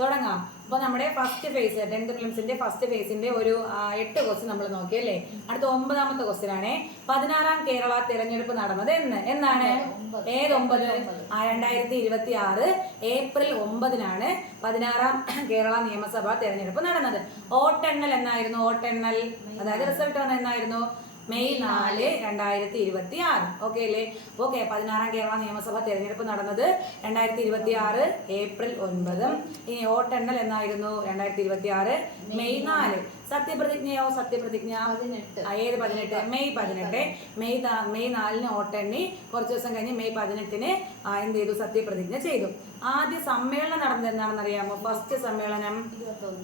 തുടങ്ങാം. അപ്പൊ നമ്മുടെ ഫസ്റ്റ് ഫേസ് 10th പ്രിലിംസിന്റെ ഫസ്റ്റ് ഫേസിന്റെ ഒരു 8 ക്വസ്റ്റ്യൻ നമ്മൾ നോക്കിയല്ലേ. അടുത്ത 9ാമത്തെ ക്വസ്റ്റ്യൻ ആണ്. 16ാം കേരള തിരഞ്ഞെടുപ്പ് നടന്നത് എന്നാണ്? ഏത് 9? 2026 ഏപ്രിൽ 9-നാണ് 16ാം കേരള നിയമസഭാ തിരഞ്ഞെടുപ്പ് നടന്നത്. വോട്ടെണ്ണൽ എന്നായിരുന്നു? വോട്ടെണ്ണൽ അതായത് റിസൾട്ട് വന്നത് എന്നായിരുന്നു? മെയ് 4, 2026. ഓക്കെ അല്ലേ? ഓക്കെ. 16ാം കേരള നിയമസഭ തെരഞ്ഞെടുപ്പ് നടന്നത് 2026 ഏപ്രിൽ 9. ഇനി വോട്ടെണ്ണൽ എന്നായിരുന്നു? 2026 മെയ് 4. സത്യപ്രതിജ്ഞയോ? സത്യപ്രതിജ്ഞ ഏത് 18? മെയ് 18. മെയ് 4-ന് വോട്ടെണ്ണി കുറച്ച് ദിവസം കഴിഞ്ഞ് മെയ് 18-ന് എന്ത് ചെയ്തു? സത്യപ്രതിജ്ഞ ചെയ്തു. ആദ്യ സമ്മേളനം നടന്നത് എന്നാണെന്ന് അറിയാമോ? ഫസ്റ്റ് സമ്മേളനം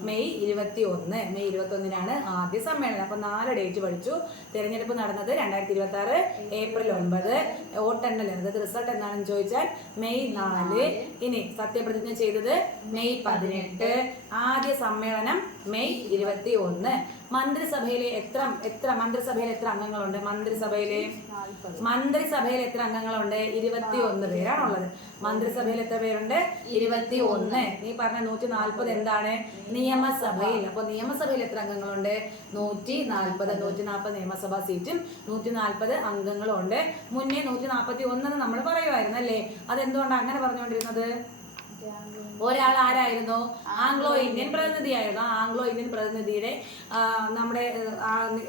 മെയ് 21. മെയ് 21-നാണ് ആദ്യ സമ്മേളനം. അപ്പൊ 4 ഡേറ്റ് പഠിച്ചു. തെരഞ്ഞെടുപ്പ് നടന്നത് 2026 ഏപ്രിൽ 9. വോട്ടെണ്ണൽ അതായത് റിസൾട്ട് എന്താണെന്ന് ചോദിച്ചാൽ മെയ് 4. ഇനി സത്യപ്രതിജ്ഞ ചെയ്തത് മെയ് 18. ആദ്യ സമ്മേളനം മെയ് 21. മന്ത്രിസഭയിലെ എത്ര അംഗങ്ങളുണ്ട്? മന്ത്രിസഭയിൽ എത്ര അംഗങ്ങളുണ്ട്? 21 പേരാണുള്ളത്. മന്ത്രിസഭയിൽ എത്ര പേരുണ്ട്? 21. നീ പറഞ്ഞ 140 എന്താണ്? നിയമസഭയിൽ. അപ്പൊ നിയമസഭയിൽ എത്ര അംഗങ്ങളുണ്ട്? 140 നിയമസഭാ സീറ്റും 140 അംഗങ്ങളും ഉണ്ട്. മുന്നേ 141 നമ്മൾ പറയുമായിരുന്നു അല്ലേ? അതെന്തുകൊണ്ടാണ് അങ്ങനെ പറഞ്ഞുകൊണ്ടിരുന്നത്? ഒരാൾ ആരായിരുന്നു? ആംഗ്ലോ ഇന്ത്യൻ പ്രതിനിധിയായിരുന്നു. ആ ആംഗ്ലോ ഇന്ത്യൻ പ്രതിനിധിയുടെ നമ്മുടെ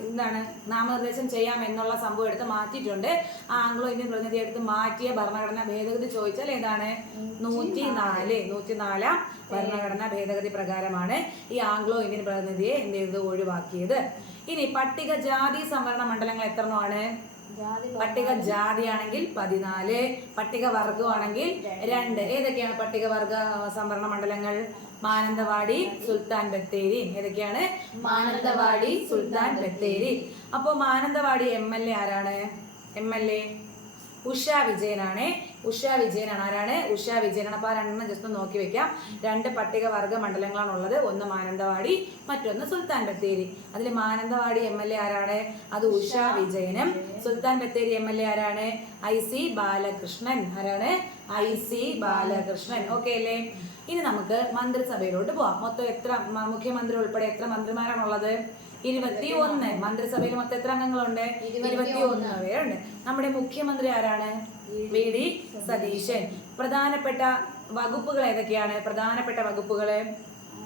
എന്താണ് നാമനിർദ്ദേശം ചെയ്യാം എന്നുള്ള സംഭവം എടുത്ത് മാറ്റിയിട്ടുണ്ട്. ആ ആംഗ്ലോ ഇന്ത്യൻ പ്രതിനിധി എടുത്ത് മാറ്റിയ ഭരണഘടനാ ഭേദഗതി ചോദിച്ചാൽ ഏതാണ്? 104 ഭരണഘടനാ ഭേദഗതി പ്രകാരമാണ് ഈ ആംഗ്ലോ ഇന്ത്യൻ പ്രതിനിധിയെ എന്ത് ചെയ്തത്? ഒഴിവാക്കിയത്. ഇനി പട്ടികജാതി സംവരണ മണ്ഡലങ്ങൾ എത്രണ്ണമാണ്? പട്ടിക ജാതിയാണെങ്കിൽ 14, പട്ടിക വർഗമാണെങ്കിൽ 2. ഏതൊക്കെയാണ് പട്ടികവർഗ സംവരണ മണ്ഡലങ്ങൾ? മാനന്തവാടി, സുൽത്താൻ ബത്തേരി. ഏതൊക്കെയാണ്? മാനന്തവാടി, സുൽത്താൻ ബത്തേരി. അപ്പോ മാനന്തവാടി MLA ആരാണ്? MLA ഉഷ വിജയനാണ്. ആരാണ്? ഉഷ വിജയനാണ്. അപ്പൊ ആ 2 ജസ്റ്റ് നോക്കി വെക്കാം. 2 പട്ടികവർഗ മണ്ഡലങ്ങളാണ് ഉള്ളത്. ഒന്ന് മാനന്തവാടി, മറ്റൊന്ന് സുൽത്താൻ ബത്തേരി. അതിൽ മാനന്തവാടി MLA ആരാണ്? അത് ഉഷ വിജയനും. സുൽത്താൻ ബത്തേരി MLA ആരാണ്? IC ബാലകൃഷ്ണൻ. ആരാണ്? IC ബാലകൃഷ്ണൻ. ഓക്കെ അല്ലേ? ഇനി നമുക്ക് മന്ത്രിസഭയിലോട്ട് പോവാം. മൊത്തം എത്ര മുഖ്യമന്ത്രി ഉൾപ്പെടെ എത്ര മന്ത്രിമാരാണുള്ളത്? 21. മന്ത്രിസഭയിൽ മൊത്തം എത്ര അംഗങ്ങളുണ്ട്? 21 പേരുണ്ട്. നമ്മുടെ മുഖ്യമന്ത്രി ആരാണ്? VD സതീശൻ. പ്രധാനപ്പെട്ട വകുപ്പുകൾ ഏതൊക്കെയാണ്? പ്രധാനപ്പെട്ട വകുപ്പുകള്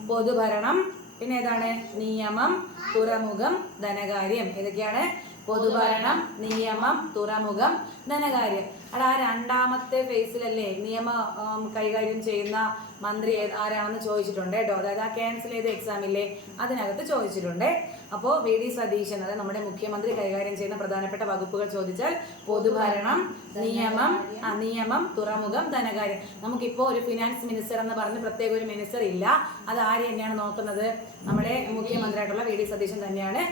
പൊതുഭരണം, പിന്നെ ഏതാണ്? നിയമം, തുറമുഖം, ധനകാര്യം. ഏതൊക്കെയാണ്? പൊതുഭരണം, നിയമം, തുറമുഖം, ധനകാര്യം. ആ 2ാമത്തെ ഫേസിലല്ലേ നിയമം കൈകാര്യം ചെയ്യുന്ന മന്ത്രി ആരാണെന്ന് ചോദിച്ചിട്ടുണ്ട് കേട്ടോ. അതായത് ആ ക്യാൻസൽ ചെയ്ത എക്സാമില്ലേ അതിനകത്ത് ചോദിച്ചിട്ടുണ്ട്. അപ്പോൾ VD സതീശൻ അതായത് നമ്മുടെ മുഖ്യമന്ത്രി കൈകാര്യം ചെയ്യുന്ന പ്രധാനപ്പെട്ട വകുപ്പുകൾ ചോദിച്ചാൽ പൊതുഭരണം, നിയമം, തുറമുഖം, ധനകാര്യം. നമുക്കിപ്പോ ഒരു ഫിനാൻസ് മിനിസ്റ്റർ എന്ന് പറഞ്ഞ് പ്രത്യേക ഒരു മിനിസ്റ്റർ ഇല്ല. അത് ആര് തന്നെയാണ് നോക്കുന്നത്? നമ്മുടെ മുഖ്യമന്ത്രിയായിട്ടുള്ള VD സതീശൻ തന്നെയാണ്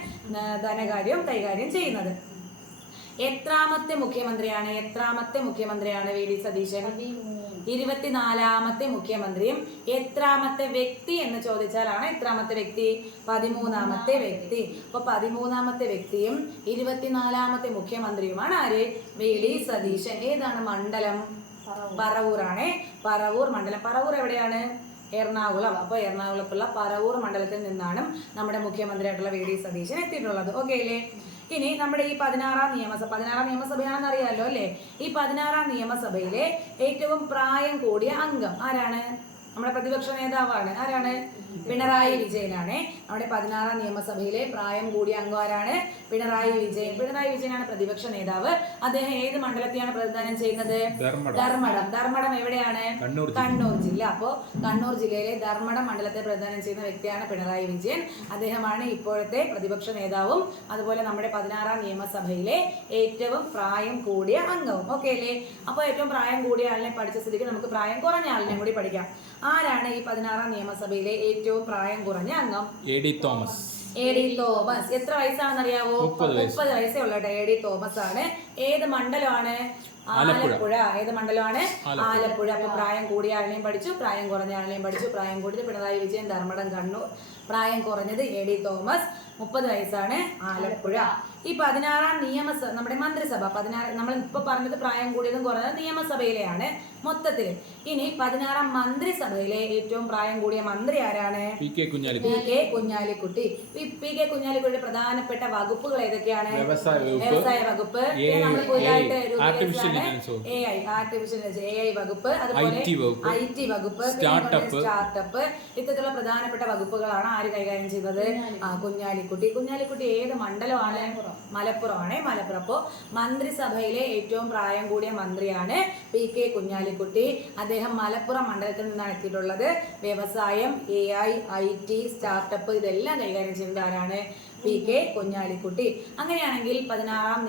ധനകാര്യം കൈകാര്യം ചെയ്യുന്നത്. എത്രാമത്തെ മുഖ്യമന്ത്രിയാണ് VD സതീശൻ? 24ാമത്തെ മുഖ്യമന്ത്രിയും. എത്രാമത്തെ വ്യക്തി എന്ന് ചോദിച്ചാലാണ് എത്രാമത്തെ വ്യക്തി? 13ാമത്തെ വ്യക്തി. അപ്പൊ 13ാമത്തെ വ്യക്തിയും 24ാമത്തെ മുഖ്യമന്ത്രിയുമാണ് ആര്? VD സതീശൻ. ഏതാണ് മണ്ഡലം? പറവൂറാണ്. പറവൂർ മണ്ഡലം. പറവൂർ എവിടെയാണ്? എറണാകുളം. അപ്പൊ എറണാകുളത്തുള്ള പറവൂർ മണ്ഡലത്തിൽ നിന്നാണ് നമ്മുടെ മുഖ്യമന്ത്രിയായിട്ടുള്ള VD സതീശൻ എത്തിയിട്ടുള്ളത്. ഓക്കെ അല്ലേ? ഇനി നമ്മുടെ ഈ 16ാം നിയമസഭയാണെന്ന് അറിയാമല്ലോ അല്ലേ? ഈ 16ാം നിയമസഭയിലെ ഏറ്റവും പ്രായം കൂടിയ അംഗം ആരാണ്? നമ്മുടെ പ്രതിപക്ഷ നേതാവാണ്. ആരാണ്? പിണറായി വിജയനാണ്. നമ്മുടെ 16ാം നിയമസഭയിലെ പ്രായം കൂടിയ അംഗം ആരാണ്? പിണറായി വിജയനാണ് പ്രതിപക്ഷ നേതാവ്. അദ്ദേഹം ഏത് മണ്ഡലത്തെയാണ് പ്രതിദാനം ചെയ്യുന്നത്? ധർമ്മടം എവിടെയാണ്? കണ്ണൂർ ജില്ല. അപ്പോ കണ്ണൂർ ജില്ലയിലെ ധർമ്മടം മണ്ഡലത്തെ പ്രതിദാനം ചെയ്യുന്ന വ്യക്തിയാണ് പിണറായി വിജയൻ. അദ്ദേഹമാണ് ഇപ്പോഴത്തെ പ്രതിപക്ഷ നേതാവും അതുപോലെ നമ്മുടെ 16ാം നിയമസഭയിലെ ഏറ്റവും പ്രായം കൂടിയ അംഗവും. ഓക്കെ അല്ലേ? അപ്പൊ ഏറ്റവും പ്രായം കൂടിയ ആളിനെ പഠിച്ച സ്ഥിതിക്ക് നമുക്ക് പ്രായം കുറഞ്ഞ ആളിനെ കൂടി പഠിക്കാം. ആരാണ് ഈ 16ാം നിയമസഭയിലെ ഏറ്റവും പ്രായം കുറഞ്ഞ അംഗം? AD Thomas. എത്ര വയസ്സാണെന്ന് അറിയാവോ? 30 വയസ്സേ ഉള്ളൂ. AD തോമസ് ആണ്. ഏത് മണ്ഡലമാണ്? ആലപ്പുഴ. ഏത് മണ്ഡലമാണ്? ആലപ്പുഴ. അപ്പൊ പ്രായം കൂടിയ ആളിനെയും പഠിച്ചു, പ്രായം കുറഞ്ഞ ആളിനെയും പഠിച്ചു. പ്രായം കൂടിയത് പിണറായി വിജയൻ, ധർമ്മടം, കണ്ണൂർ. പ്രായം കുറഞ്ഞത് AD തോമസ്, 30 വയസ്സാണ്, ആലപ്പുഴ. ഈ 16-ാം നിയമസഭ നമ്മുടെ മന്ത്രിസഭ 16 നമ്മൾ ഇപ്പൊ പറഞ്ഞത് പ്രായം കൂടിയതും കുറഞ്ഞത് നിയമസഭയിലെയാണ് മൊത്തത്തിൽ. ഇനി 16-ാം മന്ത്രിസഭയിലെ ഏറ്റവും പ്രായം കൂടിയ മന്ത്രി ആരാണ്? P K Kunhalikutty. P K കുഞ്ഞാലിക്കുട്ടിയുടെ പ്രധാനപ്പെട്ട വകുപ്പുകൾ ഏതൊക്കെയാണ്? വ്യവസായ വകുപ്പ്, നമ്മൾ പുതിയതായിട്ട് AI വകുപ്പ്, അതുപോലെ IT വകുപ്പ്, സ്റ്റാർട്ടപ്പ്, ഇത്തരത്തിലുള്ള പ്രധാനപ്പെട്ട വകുപ്പുകളാണ് ആര് കൈകാര്യം ചെയ്തത്? കുഞ്ഞാലിക്കുട്ടി. കുഞ്ഞാലിക്കുട്ടി ഏത് മണ്ഡലമാണ്? മലപ്പുറമാണ്. മലപ്പുറം. അപ്പോ മന്ത്രിസഭയിലെ ഏറ്റവും പ്രായം കൂടിയ മന്ത്രിയാണ് പി കെ കുഞ്ഞാലിക്കുട്ടി. അദ്ദേഹം മലപ്പുറം മണ്ഡലത്തിൽ നിന്നാണ് എത്തിയിട്ടുള്ളത്. വ്യവസായം, AI, IT, സ്റ്റാർട്ടപ്പ് ഇതെല്ലാം കൈകാര്യം ചെയ്യുന്നത് ആരാണ്? P K Kunhalikutty. അങ്ങനെയാണെങ്കിൽ 16-ാം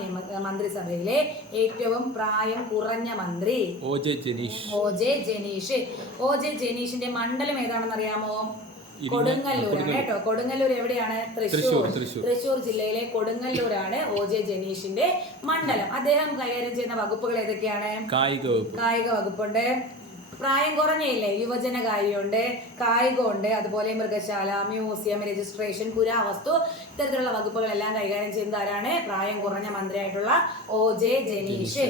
മന്ത്രിസഭയിലെ ഏറ്റവും പ്രായം കുറഞ്ഞ മന്ത്രി ഒ ജെ ജനീഷിന്റെ മണ്ഡലം ഏതാണെന്ന് അറിയാമോ? കൊടുങ്ങല്ലൂരാണ് കേട്ടോ. കൊടുങ്ങല്ലൂർ എവിടെയാണ്? തൃശ്ശൂർ ജില്ലയിലെ കൊടുങ്ങല്ലൂരാണ് ഒ ജെ ജനീഷിന്റെ മണ്ഡലം. അദ്ദേഹം കൈകാര്യം ചെയ്യുന്ന വകുപ്പുകൾ ഏതൊക്കെയാണ്? കായിക വകുപ്പുണ്ട്, പ്രായം കുറഞ്ഞയില്ലേ, യുവജന കാര്യമുണ്ട്, കായികമുണ്ട്, അതുപോലെ മൃഗശാല, മ്യൂസിയം, രജിസ്ട്രേഷൻ, പുരാവസ്തു, ഇത്തരത്തിലുള്ള വകുപ്പുകളെല്ലാം കൈകാര്യം ചെയ്യുന്ന ആരാണ്? പ്രായം കുറഞ്ഞ മന്ത്രിയായിട്ടുള്ള ഒ ജെ ജനീഷ്.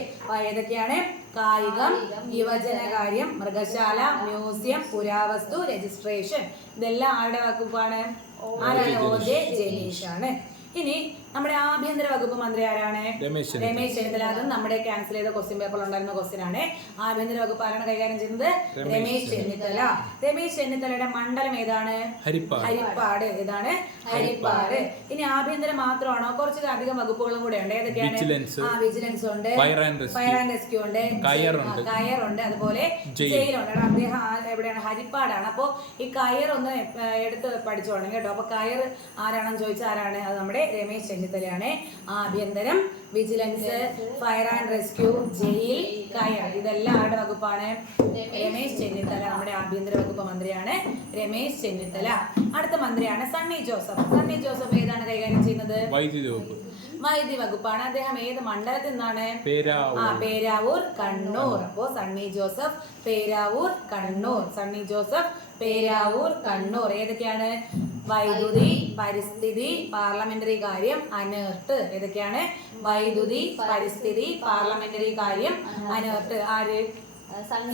ഏതൊക്കെയാണ്? കായികം, യുവജനകാര്യം, മൃഗശാല, മ്യൂസിയം, പുരാവസ്തു, രജിസ്ട്രേഷൻ. ഇതെല്ലാം ആരുടെ വകുപ്പാണ്? ആരാണ്? ഒ ജെ ജനീഷാണ്. ഇനി നമ്മുടെ ആഭ്യന്തര വകുപ്പ് മന്ത്രി ആരാണ്? രമേശ് ചെന്നിത്തല. അതും നമ്മുടെ ക്യാൻസൽ ചെയ്ത ക്വസ്റ്റ്യൻ പേപ്പറിൽ ഉണ്ടായിരുന്ന ക്വസ്റ്റ്യൻ ആണ്. ആഭ്യന്തര വകുപ്പ് ആരാണ് കൈകാര്യം ചെയ്യുന്നത്? രമേശ് ചെന്നിത്തല. രമേശ് ചെന്നിത്തലയുടെ മണ്ഡലം ഏതാണ്? ഹരിപ്പാട്. ഏതാണ്? ഹരിപ്പാട്. ഇനി ആഭ്യന്തരം മാത്രമാണോ? കുറച്ചധികം വകുപ്പുകളും കൂടെ ഉണ്ട്. ഏതൊക്കെയാണ്? വിജിലൻസ് ഉണ്ട്, ഫയർ ആൻഡ് റെസ്ക്യൂ ഉണ്ട്, കയറുണ്ട്, അതുപോലെ ജയിലുണ്ട്. അദ്ദേഹം എവിടെയാണ്? ഹരിപ്പാടാണ്. അപ്പോ ഈ കയർ ഒന്ന് എടുത്ത് പഠിച്ചോണം കേട്ടോ. അപ്പൊ കയർ ആരാണെന്ന് ചോദിച്ചാൽ ആരാണ്? അത് നമ്മുടെ രമേശ് ചെന്നിത്തലയാണ്. ആഭ്യന്തരം, vigilance, fire and rescue, jail, കയർ, ഇതെല്ലാം ആരുടെ വകുപ്പാണ്? രമേശ് ചെന്നിത്തല. നമ്മുടെ ആഭ്യന്തര വകുപ്പ് മന്ത്രിയാണ് രമേശ് ചെന്നിത്തല. അടുത്ത മന്ത്രിയാണ് സണ്ണി ജോസഫ്. സണ്ണി ജോസഫ് ഏതാണ് കൈകാര്യം ചെയ്യുന്നത്? വൈദ്യുതി വകുപ്പാണ്. അദ്ദേഹം ഏത് മണ്ഡലത്തിൽ നിന്നാണ്? പേരാവൂർ, കണ്ണൂർ. അപ്പോ സണ്ണി ജോസഫ് പേരാവൂർ, കണ്ണൂർ. സണ്ണി ജോസഫ് പേരാവൂർ, കണ്ണൂർ. ഏതൊക്കെയാണ്? വൈദ്യുതി, പരിസ്ഥിതി, പാർലമെന്ററി കാര്യം, അനേർട്ട്. ഏതൊക്കെയാണ്? വൈദ്യുതി, പരിസ്ഥിതി, പാർലമെന്ററി കാര്യം, അനേർട്ട്. ആര്?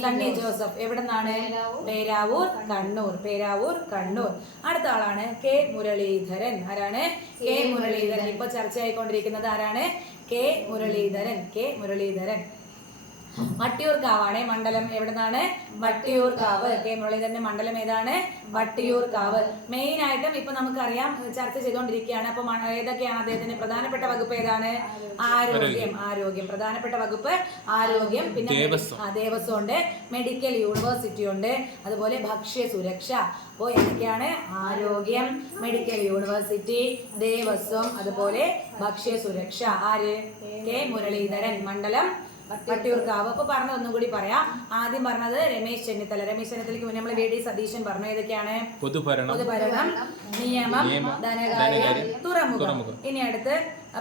സണ്ണി ജോസഫ്. എവിടെ നിന്നാണ്? പേരാവൂർ, കണ്ണൂർ. പേരാവൂർ, കണ്ണൂർ. അടുത്ത ആളാണ് കെ മുരളീധരൻ. ആരാണ്? കെ മുരളീധരൻ. ഇപ്പൊ ചർച്ചയായിക്കൊണ്ടിരിക്കുന്നത് ആരാണ്? കെ മുരളീധരൻ. വട്ടിയൂർക്കാവാണ് മണ്ഡലം. എവിടുന്നാണ്? വട്ടിയൂർക്കാവ്. കെ മുരളീധരന്റെ മണ്ഡലം ഏതാണ്? വട്ടിയൂർക്കാവ്. മെയിൻ ആയിട്ടും ഇപ്പൊ നമുക്കറിയാം ചർച്ച ചെയ്തുകൊണ്ടിരിക്കുകയാണ്. അപ്പൊ ഏതൊക്കെയാണ് അദ്ദേഹത്തിന്റെ പ്രധാനപ്പെട്ട വകുപ്പ്? ഏതാണ്? ആരോഗ്യം. പ്രധാനപ്പെട്ട വകുപ്പ് ആരോഗ്യം. പിന്നെ ദേവസ്വം ഉണ്ട്, മെഡിക്കൽ യൂണിവേഴ്സിറ്റി ഉണ്ട്, അതുപോലെ ഭക്ഷ്യ സുരക്ഷ. അപ്പോൾ ഏതൊക്കെയാണ്? ആരോഗ്യം, മെഡിക്കൽ യൂണിവേഴ്സിറ്റി, ദേവസ്വം, അതുപോലെ ഭക്ഷ്യ സുരക്ഷ. ആര്? കെ മുരളീധരൻ. മണ്ഡലം വട്ടിയൂർക്കാവ്. അപ്പൊ പറഞ്ഞത് ഒന്നും കൂടി പറയാം. ആദ്യം പറഞ്ഞത് രമേശ് ചെന്നിത്തലയ്ക്ക് മുന്നേ നമ്മൾ VD സതീശൻ പറഞ്ഞു. ഏതൊക്കെയാണ്? പൊതുഭരണം, നിയമം, ധനകാര്യം, തുറമുഖം. ഇനി അടുത്ത്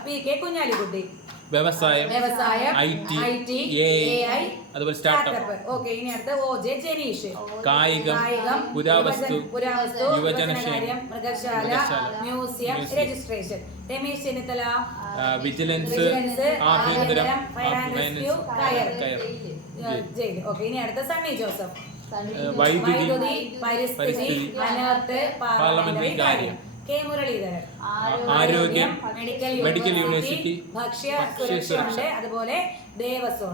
പി കെ കുഞ്ഞാലിക്കുട്ടി. വ്യവസായം, IT, AI, അതുപോലെ സ്റ്റാർട്ടപ്പ്. ഓക്കെ. ഇനി അടുത്ത് ഒ ജെ ജനീഷ്. കായികം, പുരാവസ്തു, യുവജനകാര്യം, മൃഗശാല, museum, registration. Ramesh Chennithala vigilance, ആഭ്യന്തരം, fire and rescue, jail. Okay. ഇനി അടുത്ത സണ്ണി ജോസഫ്. വൈദ്യുതി, പരിസ്ഥിതി, അനേർട്ട്, പാർലമെന്ററി കാര്യം. കെ മുരളീധരൻ ആരോഗ്യം, മെഡിക്കൽ യൂണിവേഴ്സിറ്റി, ഭക്ഷ്യ സുരക്ഷ ഉണ്ട്, അതുപോലെ ദേവസ്വം.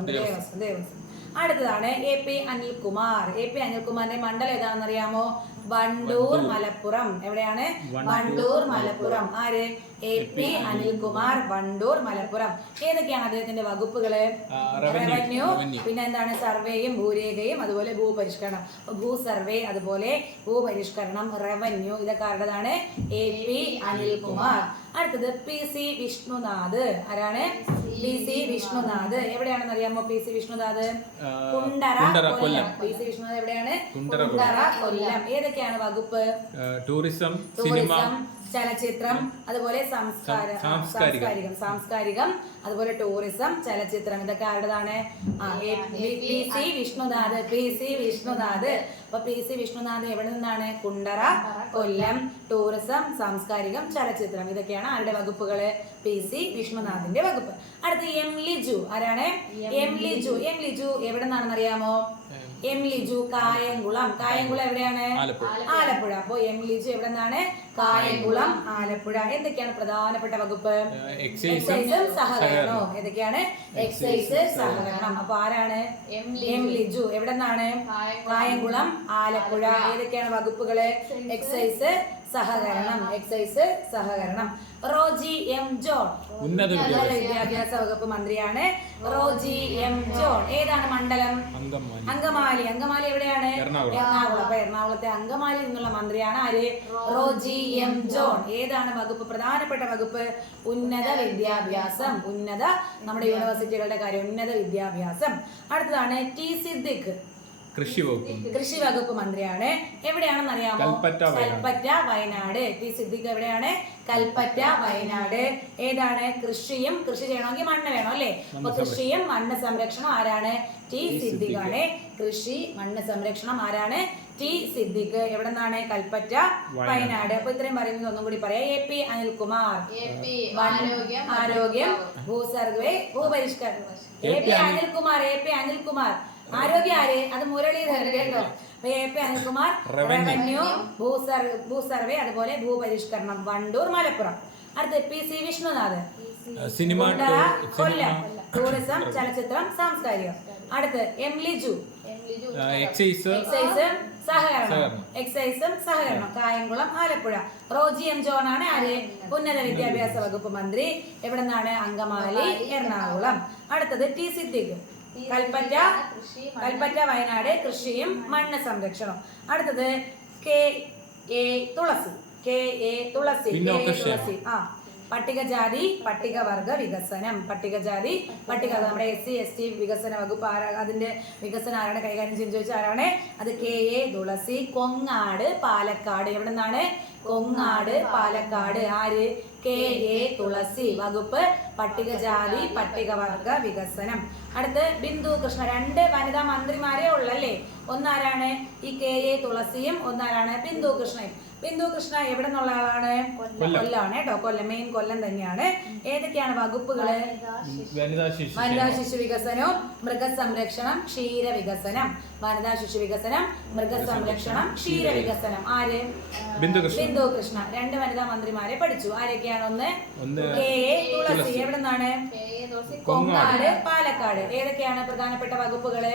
അടുത്തതാണ് AP അനിൽകുമാറിന്റെ മണ്ഡലം ഏതാണെന്ന് അറിയാമോ? വണ്ടൂർ, മലപ്പുറം. എവിടെയാണ്? വണ്ടൂർ, മലപ്പുറം. ആര്? AP അനിൽകുമാർ, വണ്ടൂർ, മലപ്പുറം. ഏതൊക്കെയാണ് അദ്ദേഹത്തിന്റെ വകുപ്പുകള്? റവന്യൂ, പിന്നെ എന്താണ്? സർവേയും ഭൂരേഖയും, അതുപോലെ ഭൂപരിഷ്കരണം. ഭൂ സർവേ, അതുപോലെ ഭൂപരിഷ്കരണം, റവന്യൂ, ഇതൊക്കെ ആരുടേതാണ്? AP അനിൽകുമാർ. അടുത്തത് PC വിഷ്ണുനാഥ്. ആരാണ്? PC വിഷ്ണുനാഥ്. എവിടെയാണെന്ന് അറിയാമോ? PC വിഷ്ണുനാഥ് കുണ്ടറ, കൊല്ലം. PC വിഷ്ണുനാഥ് എവിടെയാണ്? കുണ്ടറ, കൊല്ലം. ഏതൊക്കെ ഏതൊക്കെയാണ് വകുപ്പ്? ടൂറിസം, ചലച്ചിത്രം, അതുപോലെ സാംസ്കാരികം, അതുപോലെ ടൂറിസം, ചലച്ചിത്രം. ഇതൊക്കെ ആരുടേതാണ്? PC വിഷ്ണുനാഥ്. അപ്പൊ PC വിഷ്ണുനാഥ് എവിടെ നിന്നാണ്? കുണ്ടറ, കൊല്ലം. ടൂറിസം, സാംസ്കാരികം, ചലച്ചിത്രം. ഇതൊക്കെയാണ് ആരുടെ വകുപ്പുകള്? PC വിഷ്ണുനാഥിന്റെ വകുപ്പ്. അടുത്ത M ലിജു. ആരാണ്? M ലിജു എവിടെ നിന്നാണെന്ന് അറിയാമോ? M ലിജു കായംകുളം എവിടെയാണ്? ആലപ്പുഴ. അപ്പൊ M ലിജു എവിടെ നിന്നാണ്? കായംകുളം, ആലപ്പുഴ. എന്തൊക്കെയാണ് പ്രധാനപ്പെട്ട വകുപ്പ്? എക്സൈസും സഹകരണവും. ഏതൊക്കെയാണ്? എക്സൈസ്, സഹകരണം. അപ്പൊ ആരാണ്? M ലിജു എവിടെ നിന്നാണ്? കായംകുളം, ആലപ്പുഴ. ഏതൊക്കെയാണ് വകുപ്പുകള്? എക്സൈസ്, സഹകരണം. റോജി M ജോൺ ഉന്നത വിദ്യാഭ്യാസ വകുപ്പ് മന്ത്രിയാണ്. റോജി M ജോൺ ഏതാണ് മണ്ഡലം? അങ്കമാലി എവിടെയാണ്? എറണാകുളം. അപ്പൊ എറണാകുളത്തെ അങ്കമാലിയിൽ നിന്നുള്ള മന്ത്രിയാണ് ആര്? Roji M John. ഏതാണ് വകുപ്പ്? പ്രധാനപ്പെട്ട വകുപ്പ് ഉന്നത വിദ്യാഭ്യാസം. നമ്മുടെ യൂണിവേഴ്സിറ്റികളുടെ കാര്യം ഉന്നത വിദ്യാഭ്യാസം. അടുത്തതാണ് T സിദ്ദിഖ് കൃഷി വകുപ്പ് മന്ത്രിയാണ്. എവിടെയാണെന്ന് അറിയാമോ? കൽപ്പറ്റ, വയനാട്. T സിദ്ദിഖ് എവിടെയാണ്? കൽപ്പറ്റ, വയനാട്. ഏതാണ്? കൃഷി ചെയ്യണമെങ്കിൽ മണ്ണ് വേണം അല്ലേ? അപ്പൊ കൃഷിയും മണ്ണ് സംരക്ഷണം ആരാണ്? T സിദ്ദിഖ് ആണ്. കൃഷി, മണ്ണ് സംരക്ഷണം ആരാണ്? T സിദ്ദിഖ്. എവിടെ നിന്നാണ്? കൽപ്പറ്റ, വയനാട്. അപ്പൊ ഇത്രയും പറയുന്നത് ഒന്നും കൂടി പറയാം. AP അനിൽകുമാർ ആരോഗ്യം, ഭൂസർവേ, ഭൂപരിഷ്കരണം. AP അനിൽകുമാർ ആരോഗ്യ ആര്? അത് മുരളീധരൻ കേട്ടോ. AP അനിൽകുമാർ റവന്യൂ, ഭൂസർവേ, അതുപോലെ ഭൂപരിഷ്കരണം, വണ്ടൂർ, മലപ്പുറം. അടുത്ത് PC വിഷ്ണുനാഥ് കൊല്ലം, ടൂറിസം, ചലച്ചിത്രം, സാംസ്കാരികം. അടുത്ത് M ലിജു എക്സൈസും സഹകരണം, കായംകുളം, ആലപ്പുഴ. റോജി M ജോൺ ആണ് ആര്? ഉന്നത വിദ്യാഭ്യാസ വകുപ്പ് മന്ത്രി. എവിടെ നിന്നാണ്? അങ്കമാലി, എറണാകുളം. അടുത്തത് T സിദ്ദിഖ് കൽപ്പറ്റ, വയനാട്. കൃഷിയും മണ്ണ് സംരക്ഷണം. അടുത്തത് KA തുളസി. പട്ടികജാതി പട്ടികവർഗ വികസനം. നമ്മുടെ SC/ST വികസന വകുപ്പ് അതിന്റെ വികസനം ആരാണ് കൈകാര്യം ചെയ്യുന്നത് ചോദിച്ചാൽ ആരാണ്? അത് KA തുളസി. കൊങ്ങാട്, പാലക്കാട്. എവിടെ നിന്നാണ്? കൊങ്ങാട്, പാലക്കാട്. ആര്? KA തുളസി. വകുപ്പ് പട്ടികജാതി പട്ടികവർഗ വികസനം. അടുത്ത് ബിന്ദു കൃഷ്ണ. 2 വനിതാ മന്ത്രിമാരേ ഉള്ളല്ലേ? ഒന്നാരാണ്? ഈ KA തുളസിയും ഒന്നാരാണ്? ബിന്ദു കൃഷ്ണയും. ബിന്ദു കൃഷ്ണ എവിടെ നിന്നുള്ള ആളാണ്? കൊല്ലമാണ് കേട്ടോ. കൊല്ലം കൊല്ലം തന്നെയാണ്. ഏതൊക്കെയാണ് വകുപ്പുകള്? വനിതാ ശിശു വികസനവും മൃഗസംരക്ഷണം, ക്ഷീരവികസനം. വനിതാ ശിശു വികസനം, മൃഗസംരക്ഷണം, ക്ഷീരവികസനം. ആര്? ബിന്ദു കൃഷ്ണ. 2 വനിതാ മന്ത്രിമാരെ പഠിച്ചു. ആരൊക്കെയാണ്? ഒന്ന് KA തുളസി. എവിടെ നിന്നാണ്? കൊങ്ങാട്, പാലക്കാട്. ഏതൊക്കെയാണ് പ്രധാനപ്പെട്ട വകുപ്പുകള്?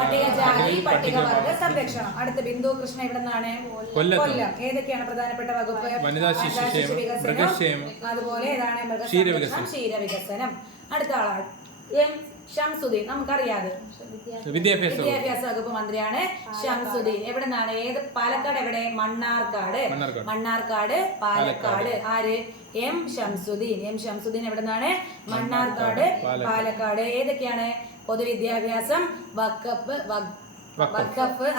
പട്ടികജാതി പട്ടികവർഗ സംരക്ഷണം. അടുത്ത ബിന്ദു കൃഷ്ണ എവിടെ നിന്നാണ്? കൊല്ലം. ഏതൊക്കെയാണ് പ്രധാനപ്പെട്ട വകുപ്പ്? വനിതാ ശിശു വികസനം, അതുപോലെ ഏതാണ്? മൃഗസംരക്ഷണം, ക്ഷീരവികസനം. അടുത്ത ആളാണ് M ഷംസുദ്ദീൻ. നമുക്കറിയാതെ വിദ്യാഭ്യാസ വകുപ്പ് മന്ത്രിയാണ് ഷംസുദ്ദീൻ. എവിടെ നിന്നാണ്? പാലക്കാട്. എവിടെ? മണ്ണാർക്കാട്, പാലക്കാട്. ആര്? M ഷംസുദ്ദീൻ. എവിടെ നിന്നാണ്? മണ്ണാർക്കാട്, പാലക്കാട്. ഏതൊക്കെയാണ്? പൊതുവിദ്യാഭ്യാസം, വഖഫ്,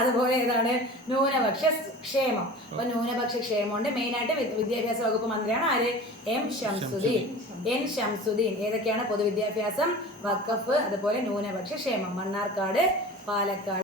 അതുപോലെ ഏതാണ്? ന്യൂനപക്ഷ ക്ഷേമം. അപ്പൊ ന്യൂനപക്ഷ ക്ഷേമമുണ്ട്. മെയിൻ ആയിട്ട് വിദ്യാഭ്യാസ വകുപ്പ് മന്ത്രിയാണ് ആര്? N ഷംസുദ്ദീൻ. ഏതൊക്കെയാണ്? പൊതുവിദ്യാഭ്യാസം, വഖഫ്, അതുപോലെ ന്യൂനപക്ഷ ക്ഷേമം. മണ്ണാർക്കാട്, പാലക്കാട്.